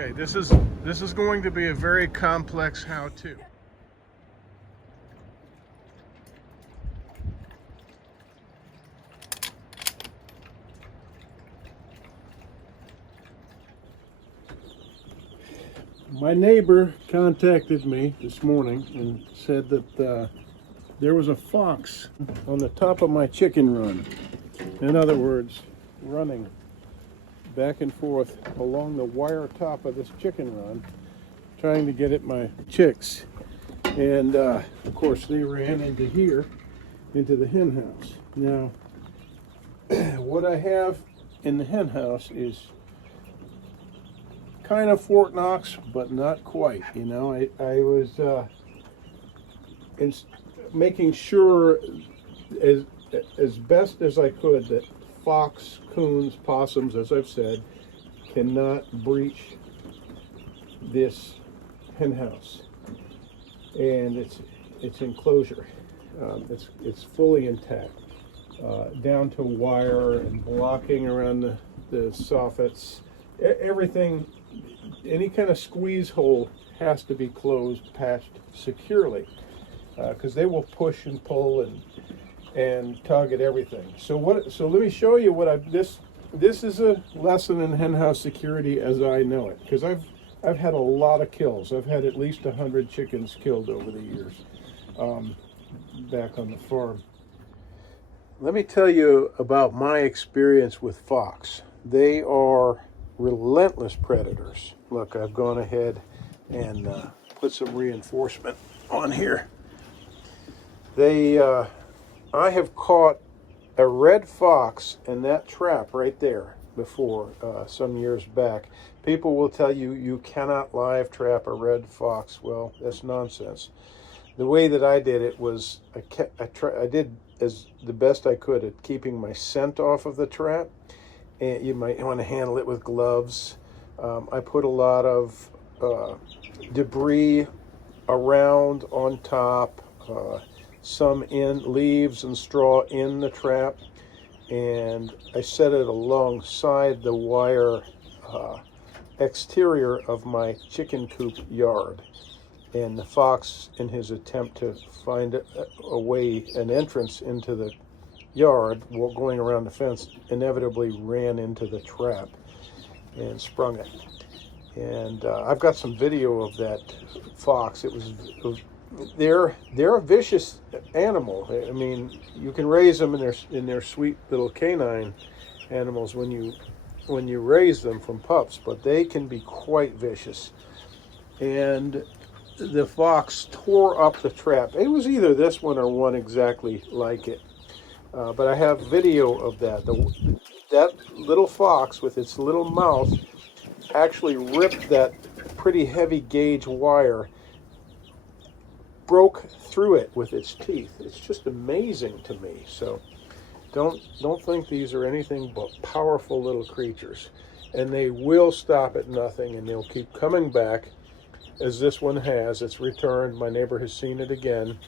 Okay, this is going to be a very complex how-to. My neighbor contacted me this morning and said that there was a fox on the top of my chicken run. In other words, running back and forth along the wire top of this chicken run, trying to get at my chicks. And of course they ran into here, into the hen house. Now, what I have in the hen house is kind of Fort Knox, but not quite. You know, I was making sure as best as I could that fox, coons, possums, as I've said, cannot breach this hen house and its enclosure. It's fully intact, down to wire and blocking around the soffits. Everything, any kind of squeeze hole has to be closed, patched securely, because they will push and pull and tug at everything. So let me show you what this is a lesson in hen house security as I know it, because I've had a lot of kills. I've had at least 100 chickens killed over the years back on the farm. Let me tell you about my experience with fox. They are relentless predators. Look, I've gone ahead and put some reinforcement on here. I have caught a red fox in that trap right there before, some years back. People will tell you you cannot live trap a red fox. Well, that's nonsense. The way that I did it was I did as the best I could at keeping my scent off of the trap. And you might want to handle it with gloves. I put a lot of debris around on top, some in leaves and straw in the trap, and I set it alongside the wire exterior of my chicken coop yard. And the fox, in his attempt to find a way, an entrance into the yard, going around the fence, inevitably ran into the trap and sprung it. And I've got some video of that fox. They're a vicious animal. I mean, you can raise them in their sweet little canine animals when you raise them from pups, but they can be quite vicious. And the fox tore up the trap. It was either this one or one exactly like it. But I have video of that. That little fox with its little mouth actually ripped that pretty heavy gauge wire, broke through it with its teeth. It's just amazing to me. So don't think these are anything but powerful little creatures. And they will stop at nothing, and they'll keep coming back, as this one has. It's returned. My neighbor has seen it again.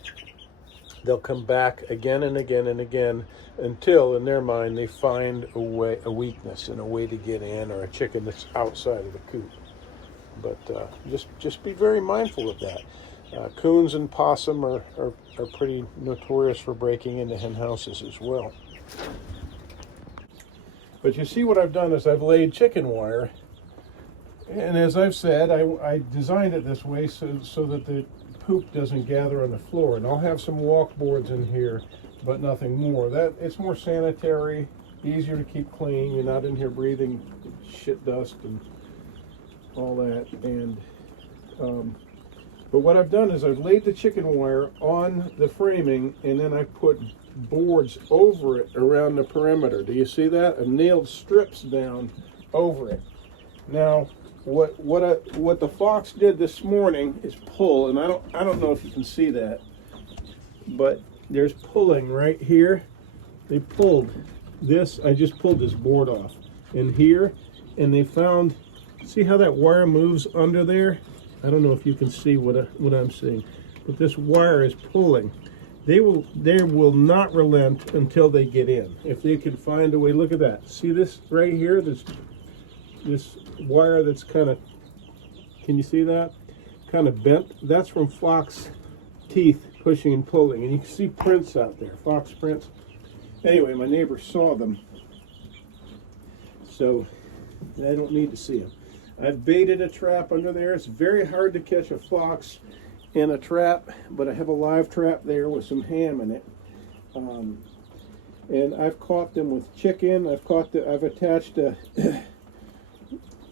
They'll come back again and again and again until, in their mind, they find a weakness and a way to get in, or a chicken that's outside of the coop. But just be very mindful of that. Coons and possum are pretty notorious for breaking into hen houses as well. But you see what I've done is I've laid chicken wire, and as I've said, I designed it this way so that the poop doesn't gather on the floor. And I'll have some walk boards in here, but nothing more. It's more sanitary, easier to keep clean. You're not in here breathing shit dust and all that. And but what I've done is I've laid the chicken wire on the framing, and then I put boards over it around the perimeter. Do you see that? I've nailed strips down over it. Now, what the fox did this morning is pull, and I don't know if you can see that, but there's pulling right here. They pulled this. I just pulled this board off in here, and they found. See how that wire moves under there? I don't know if you can see what I'm seeing, but this wire is pulling. They will not relent until they get in. If they can find a way. Look at that. See this right here? This wire that's kind of Can you see that? Kind of bent. That's from fox teeth pushing and pulling. And you can see prints out there, fox prints. Anyway, my neighbor saw them, so I don't need to see them. I've baited a trap under there. It's very hard to catch a fox in a trap, but I have a live trap there with some ham in it. And I've caught them with chicken. I've attached a,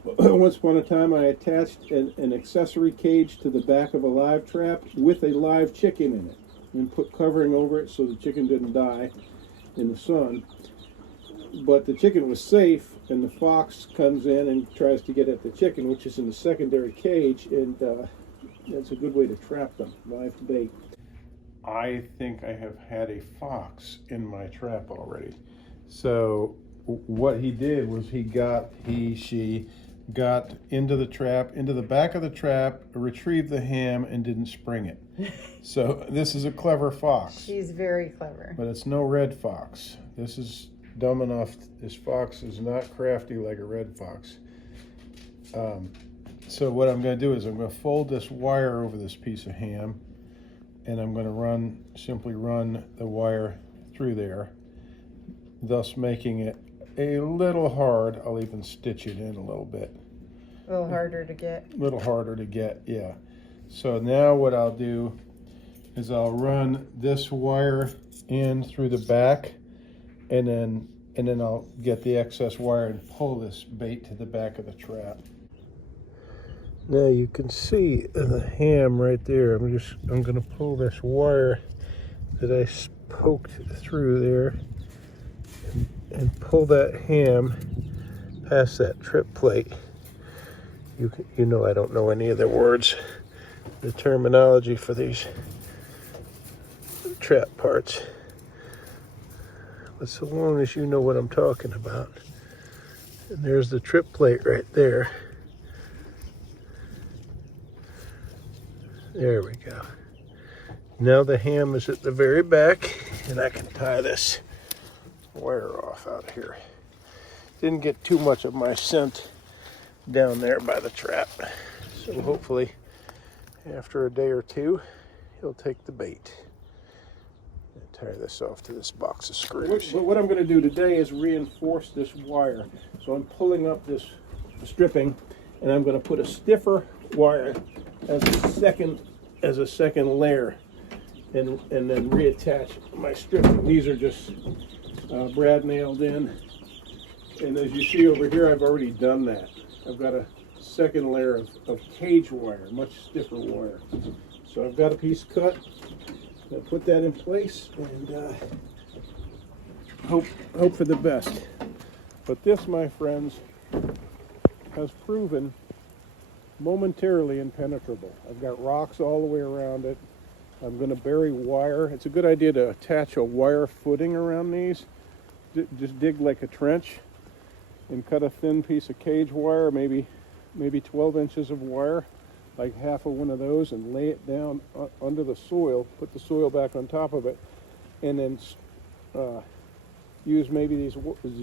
once upon a time I attached an accessory cage to the back of a live trap with a live chicken in it and put covering over it so the chicken didn't die in the sun. But the chicken was safe, and the fox comes in and tries to get at the chicken, which is in the secondary cage, and that's a good way to trap them, live bait. I think I have had a fox in my trap already. So what he did was she got into the trap, into the back of the trap, retrieved the ham, and didn't spring it. So this is a clever fox. She's very clever. But it's no red fox. This is dumb enough. This fox is not crafty like a red fox. So what I'm going to do is I'm going to fold this wire over this piece of ham, and I'm going to simply run the wire through there, thus making it a little hard. I'll even stitch it in a little bit. A little harder to get. A little harder to get, yeah. So now what I'll do is I'll run this wire in through the back, and then I'll get the excess wire and pull this bait to the back of the trap. Now you can see the ham right there. I'm going to pull this wire that I poked through there and pull that ham past that trip plate. You know I don't know any of the words, the terminology for these trap parts. But so long as you know what I'm talking about. And there's the trip plate right there. There we go. Now the ham is at the very back, and I can tie this wire off out here. Didn't get too much of my scent down there by the trap. So hopefully after a day or two, he'll take the bait. Tie this off to this box of screws. What I'm going to do today is reinforce this wire. So I'm pulling up this stripping, and I'm going to put a stiffer wire as a second layer, and then reattach my stripping. These are just brad nailed in, and as you see over here, I've already done that. I've got a second layer of cage wire, much stiffer wire. So I've got a piece cut. I'll put that in place and hope for the best. But this, my friends, has proven momentarily impenetrable. I've got rocks all the way around it. I'm going to bury wire. It's a good idea to attach a wire footing around these. Just dig like a trench and cut a thin piece of cage wire, maybe 12 inches of wire, like half of one of those, and lay it down under the soil, put the soil back on top of it, and then use maybe these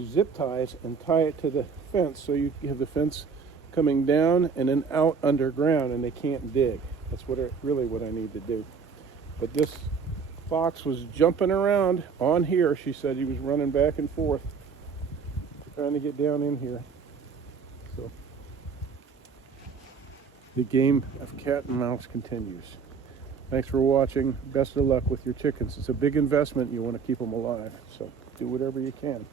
zip ties and tie it to the fence, so you have the fence coming down and then out underground, and they can't dig. That's really what I need to do. But this fox was jumping around on here. She said he was running back and forth trying to get down in here. So the game of cat and mouse continues. Thanks for watching. Best of luck with your chickens. It's a big investment. You want to keep them alive, so do whatever you can.